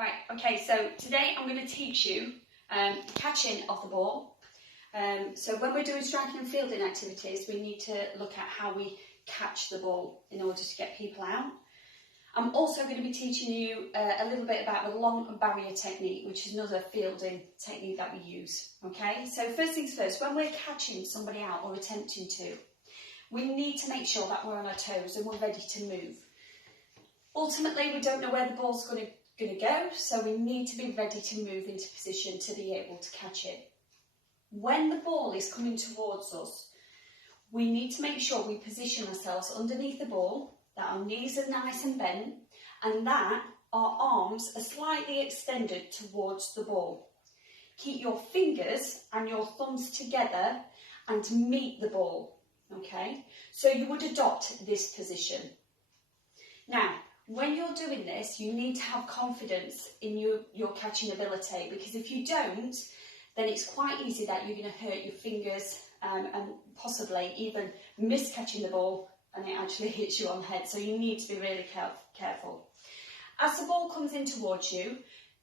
Right, okay, so today I'm going to teach you catching of the ball. So when we're doing striking and fielding activities, we need to look at how we catch the ball in order to get people out. I'm also going to be teaching you a little bit about the long barrier technique, which is another fielding technique that we use. Okay, so first things first, when we're catching somebody out or attempting to, we need to make sure that we're on our toes and we're ready to move. Ultimately, we don't know where the ball's going to go, so we need to be ready to move into position to be able to catch it. When the ball is coming towards us, we need to make sure we position ourselves underneath the ball, that our knees are nice and bent, and that our arms are slightly extended towards the ball. Keep your fingers and your thumbs together and meet the ball, okay? So you would adopt this position. Now, when you're doing this, you need to have confidence in your catching ability, because if you don't, then it's quite easy that you're going to hurt your fingers and possibly even miss catching the ball and it actually hits you on the head. So you need to be really careful. As the ball comes in towards you,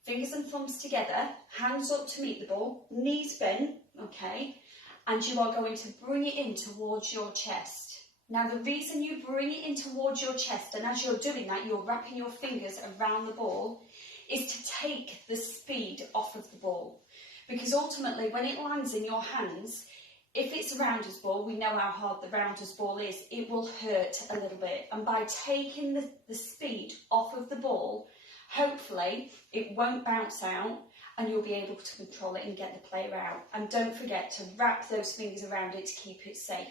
fingers and thumbs together, hands up to meet the ball, knees bent, okay, and you are going to bring it in towards your chest. Now, the reason you bring it in towards your chest, and as you're doing that, you're wrapping your fingers around the ball, is to take the speed off of the ball. Because ultimately, when it lands in your hands, if it's a rounders ball, we know how hard the rounders ball is, it will hurt a little bit. And by taking the speed off of the ball, hopefully it won't bounce out and you'll be able to control it and get the player out. And don't forget to wrap those fingers around it to keep it safe.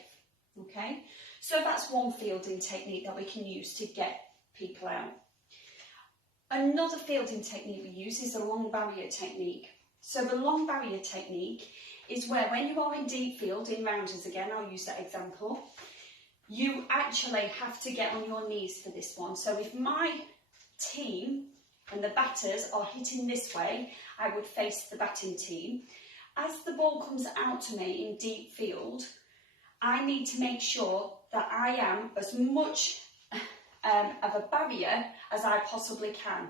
Okay, so that's one fielding technique that we can use to get people out. Another fielding technique we use is the long barrier technique. So the long barrier technique is where when you are in deep field, in rounders again, I'll use that example, you actually have to get on your knees for this one. So if my team and the batters are hitting this way, I would face the batting team. As the ball comes out to me in deep field, I need to make sure that I am as much of a barrier as I possibly can.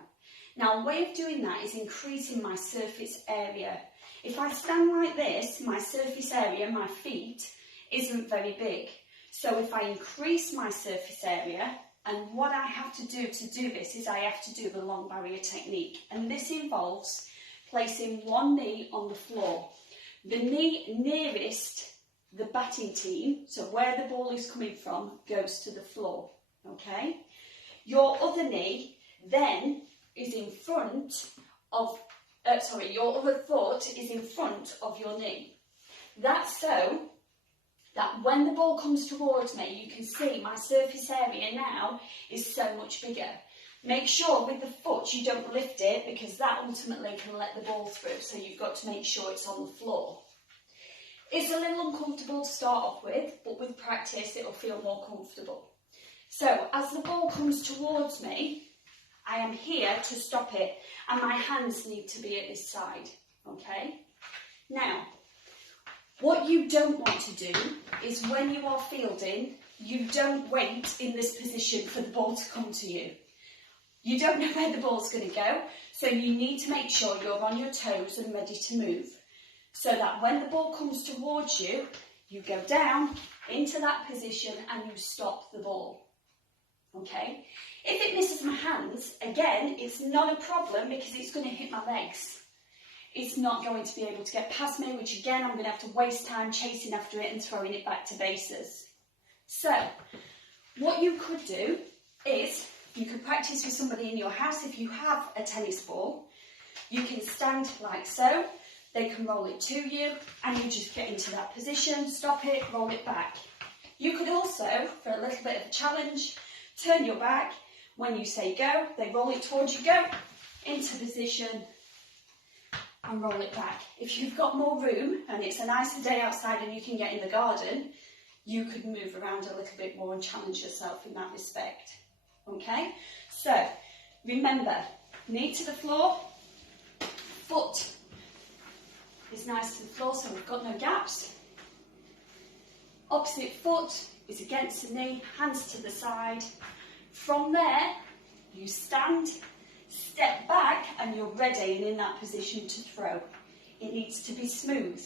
Now, a way of doing that is increasing my surface area. If I stand like this, my surface area, my feet, isn't very big. So if I increase my surface area, and what I have to do this is I have to do the long barrier technique. And this involves placing one knee on the floor. The knee nearest the batting team, so where the ball is coming from, goes to the floor, okay? Your other knee then is in front of, your other foot is in front of your knee. That's so that when the ball comes towards me, you can see my surface area now is so much bigger. Make sure with the foot you don't lift it, because that ultimately can let the ball through, so you've got to make sure it's on the floor. It's a little uncomfortable to start off with, but with practice it'll feel more comfortable. So as the ball comes towards me, I am here to stop it, and my hands need to be at this side, okay? Now, what you don't want to do is when you are fielding, you don't wait in this position for the ball to come to you. You don't know where the ball's going to go, so you need to make sure you're on your toes and ready to move. So that when the ball comes towards you, you go down into that position and you stop the ball, okay? If it misses my hands, again, it's not a problem because it's going to hit my legs. It's not going to be able to get past me, which again, I'm going to have to waste time chasing after it and throwing it back to bases. So, what you could do is, you could practice with somebody in your house. If you have a tennis ball, you can stand like so. They can roll it to you and you just get into that position, stop it, roll it back. You could also, for a little bit of a challenge, turn your back. When you say go, they roll it towards you, go into position and roll it back. If you've got more room and it's a nicer day outside and you can get in the garden, you could move around a little bit more and challenge yourself in that respect. Okay? So, remember, knee to the floor, foot is nice to the floor, so we've got no gaps. Opposite foot is against the knee, hands to the side. From there, you stand, step back and you're ready and in that position to throw. It needs to be smooth.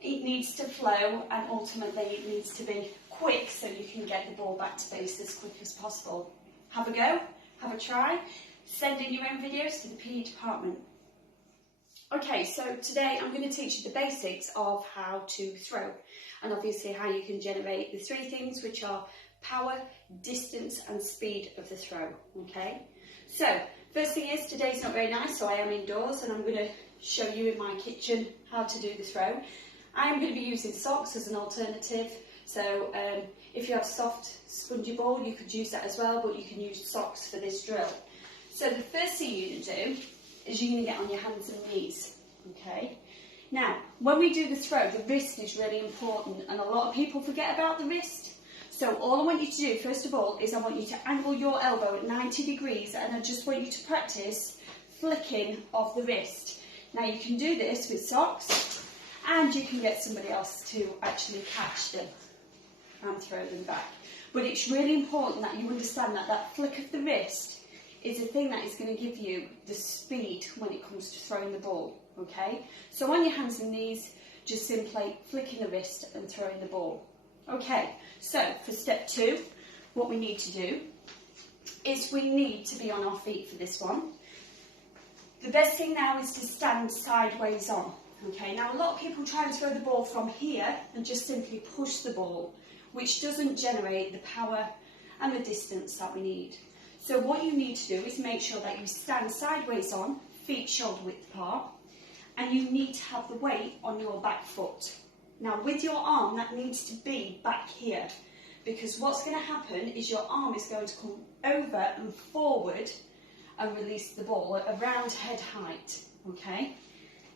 It needs to flow, and ultimately it needs to be quick so you can get the ball back to base as quick as possible. Have a go, have a try, send in your own videos to the PE department. Okay, so today I'm going to teach you the basics of how to throw, and obviously how you can generate the three things, which are power, distance and speed of the throw. Okay, so first thing is, today's not very nice, so I am indoors and I'm going to show you in my kitchen how to do the throw. I am going to be using socks as an alternative, so if you have soft spongy ball you could use that as well, but you can use socks for this drill. So the first thing you're going to do is you're going to get on your hands and knees. Okay. Now, when we do the throw, the wrist is really important, and a lot of people forget about the wrist. So all I want you to do, first of all, is I want you to angle your elbow at 90 degrees, and I just want you to practice flicking of the wrist. Now you can do this with socks, and you can get somebody else to actually catch them and throw them back. But it's really important that you understand that that flick of the wrist is the thing that is going to give you the speed when it comes to throwing the ball. Okay? So on your hands and knees, just simply flicking the wrist and throwing the ball. Okay, so for step 2, what we need to do is we need to be on our feet for this one. The best thing now is to stand sideways on. Okay, now a lot of people try and throw the ball from here and just simply push the ball, which doesn't generate the power and the distance that we need. So what you need to do is make sure that you stand sideways on, feet shoulder width apart, and you need to have the weight on your back foot. Now with your arm, that needs to be back here, because what's going to happen is your arm is going to come over and forward and release the ball at around head height. Okay?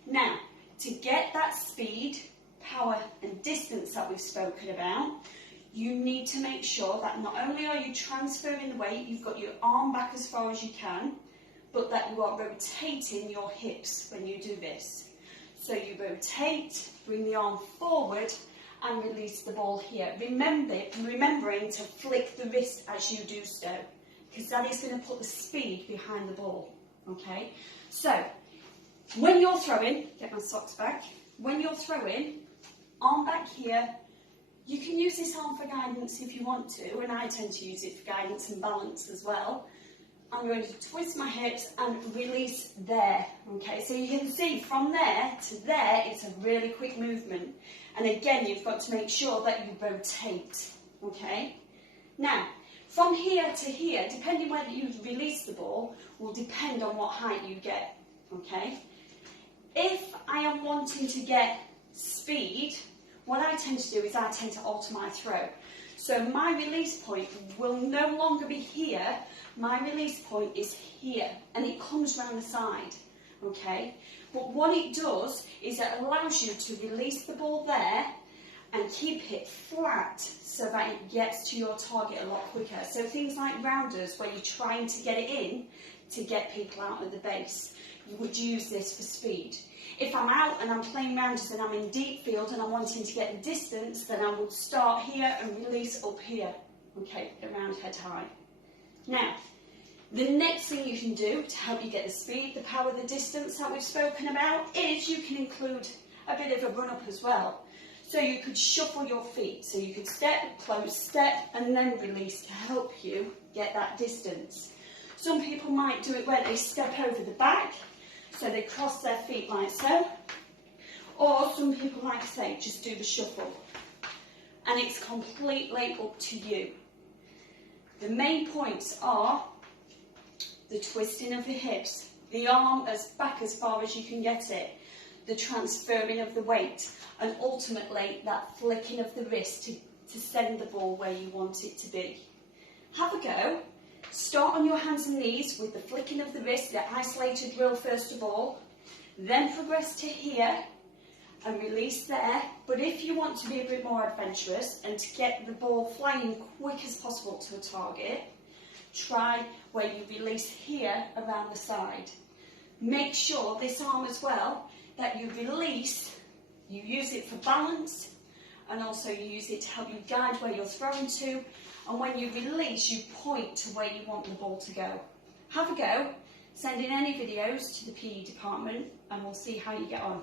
Now, to get that speed, power and distance that we've spoken about, you need to make sure that not only are you transferring the weight, you've got your arm back as far as you can, but that you are rotating your hips when you do this. So you rotate, bring the arm forward and release the ball here. Remembering to flick the wrist as you do so, because that is going to put the speed behind the ball. Okay? So, when you're throwing, get my socks back, when you're throwing, arm back here, you can use this arm for guidance if you want to, and I tend to use it for guidance and balance as well. I'm going to twist my hips and release there. Okay, so you can see from there to there, it's a really quick movement. And again, you've got to make sure that you rotate. Okay? Now, from here to here, depending whether you release the ball, will depend on what height you get. Okay? If I am wanting to get speed, what I tend to do is I tend to alter my throw. So my release point will no longer be here, my release point is here, and it comes round the side, okay? But what it does is it allows you to release the ball there and keep it flat so that it gets to your target a lot quicker. So things like rounders, where you're trying to get it in to get people out of the base, you would use this for speed. If I'm out and I'm playing rounders and I'm in deep field and I'm wanting to get the distance, then I would start here and release up here, okay, around head high. Now, the next thing you can do to help you get the speed, the power, the distance that we've spoken about is you can include a bit of a run-up as well. So you could shuffle your feet, so you could step, close, step, and then release to help you get that distance. Some people might do it where they step over the back, so they cross their feet like so. Or some people, like I say, just do the shuffle. And it's completely up to you. The main points are the twisting of the hips, the arm as back as far as you can get it, the transferring of the weight, and ultimately that flicking of the wrist to send the ball where you want it to be. Have a go. Start on your hands and knees with the flicking of the wrist, the isolated drill first of all, then progress to here and release there. But if you want to be a bit more adventurous and to get the ball flying quick as possible to a target, try where you release here around the side. Make sure this arm as well that you release, you use it for balance, and also you use it to help you guide where you're throwing to, and when you release you point to where you want the ball to go. Have a go, Send in any videos to the PE department and we'll see how you get on.